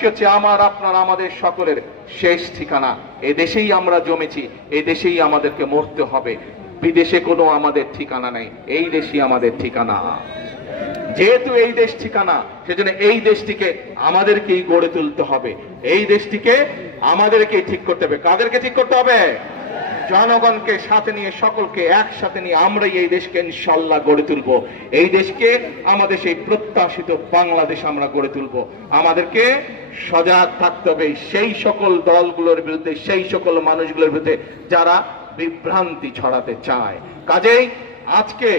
দেশটি হচ্ছে আমার, আপনার, আমাদের সকলের শেষ ঠিকানা। এই দেশেই আমরা জমেছি, এই দেশেই আমাদেরকে মরতে হবে। বিদেশে কোনো আমাদের ঠিকানা নেই, এই দেশই আমাদের ঠিকানা। যেহেতু এই দেশ ঠিকানা, সেজন্য এই দেশটিকে আমাদেরকেই গড়ে তুলতে হবে। এই দেশটিকে আমাদেরকেই ঠিক করতে হবে। কাদেরকে ঠিক করতে হবে? জনগণকে সাথে নিয়ে, সকলকে একসাথে নিয়ে আমরাই এই দেশকে ইনশাআল্লাহ গড়ে তুলবো। এই দেশকে, আমাদের সেই প্রত্যাশিত বাংলাদেশ আমরা গড়ে তুলবো। আমাদেরকে সজাগ থাকতে হবে সেই সকল দলগুলোর বিরুদ্ধে, সেই সকল মানুষগুলোর বিরুদ্ধে যারা বিভ্রান্তি ছড়াতে চায়। কাজেই আজকে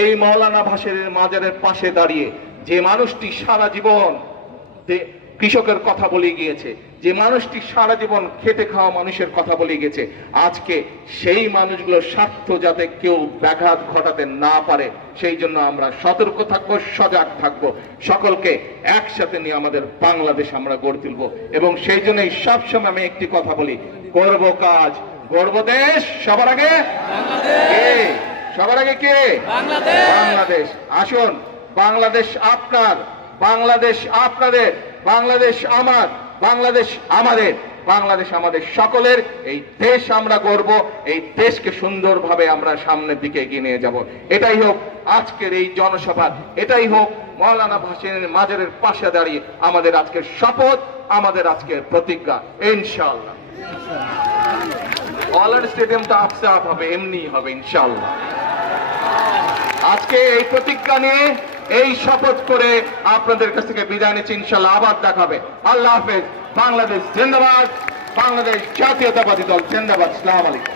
এই মৌলানা ভাসানীর মাজারের পাশে দাঁড়িয়ে যে মানুষটি সারা জীবন কৃষকের কথা বলে গিয়েছে, যে মানুষটি সারা জীবন খেটে খাওয়া মানুষের কথা বলে গেছে, আজকে সেই মানুষগুলোর স্বার্থ যাতে কেউ ব্যাঘাত ঘটাতে না পারে সেই জন্য আমরা সতর্ক থাকবো, সজাগ থাকবো। সকলকে একসাথে নিয়ে আমাদের বাংলাদেশ আমরা গড়ে তুলব। এবং সেই জন্যই সবসময় আমি একটি কথা বলি, করব কাজ, গড়ব দেশ। সবার আগে কে? সবার আগে কে? বাংলাদেশ। আসুন, বাংলাদেশ আপনার, বাংলাদেশ আপনাদের, বাংলাদেশ আমার, বাংলাদেশ আমাদের, বাংলাদেশ আমাদের সকলের। এই দেশ আমরা গড়ব, এই দেশকে সুন্দরভাবে আমরা সামনের দিকে এগিয়ে নিয়ে যাব। এটাই হোক আজকের এই জনসভা, এটাই হোক মৌলানা ভাসানীর মাজারের পাশে দাঁড়িয়ে আমাদের আজকের শপথ, আমাদের আজকের প্রতিজ্ঞা। ইনশাআল্লাহ অলরেডি স্টেডিয়ামটা আপসে আপ হবে, এমনি হবে ইনশাআল্লাহ। আজকে এই প্রতিজ্ঞা নিয়ে, এই শপথ করে আপনাদের কাছ থেকে বিদায় নিচ্ছি। ইনশাআল্লাহ আবার দেখা হবে। আল্লাহ হাফেজ। বাংলাদেশ জিন্দাবাদ, বাংলাদেশ জাতীয়তাবাদী দল জিন্দাবাদ। আসসালামু আলাইকুম।